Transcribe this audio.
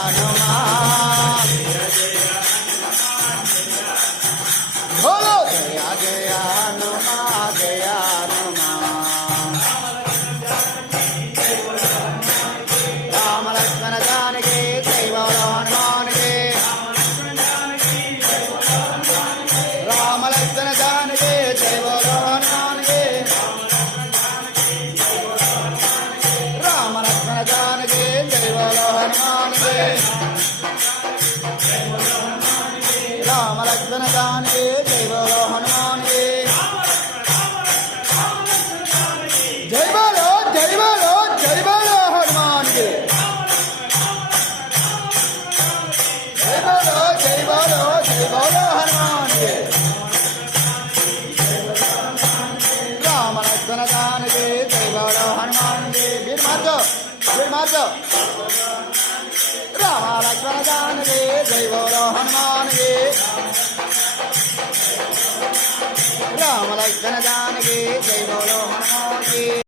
हनुमान बोलो जय जय हनुमान जय हनुमान राम लक्ष्मण जानकी जय बोलो हनुमान के राम लक्ष्मण जानकी जय बोलो हनुमान के राम लक्ष्मण जानकी जय बोलो हनुमान के राम लक्ष्मण जानकी जय बोलो हनुमान के जय बोलो जय बोलो जय बोलो हनुमान के जय बोलो जय बोलो जय बोलो हनुमान के राम लक्ष्मण जानकी जय बोलो हनुमान के वीर मार्जो राम लक्ष्मण जानकी जय बोलो हनुमान के राम लक्ष्मण जानकी जय बोलो हनुमान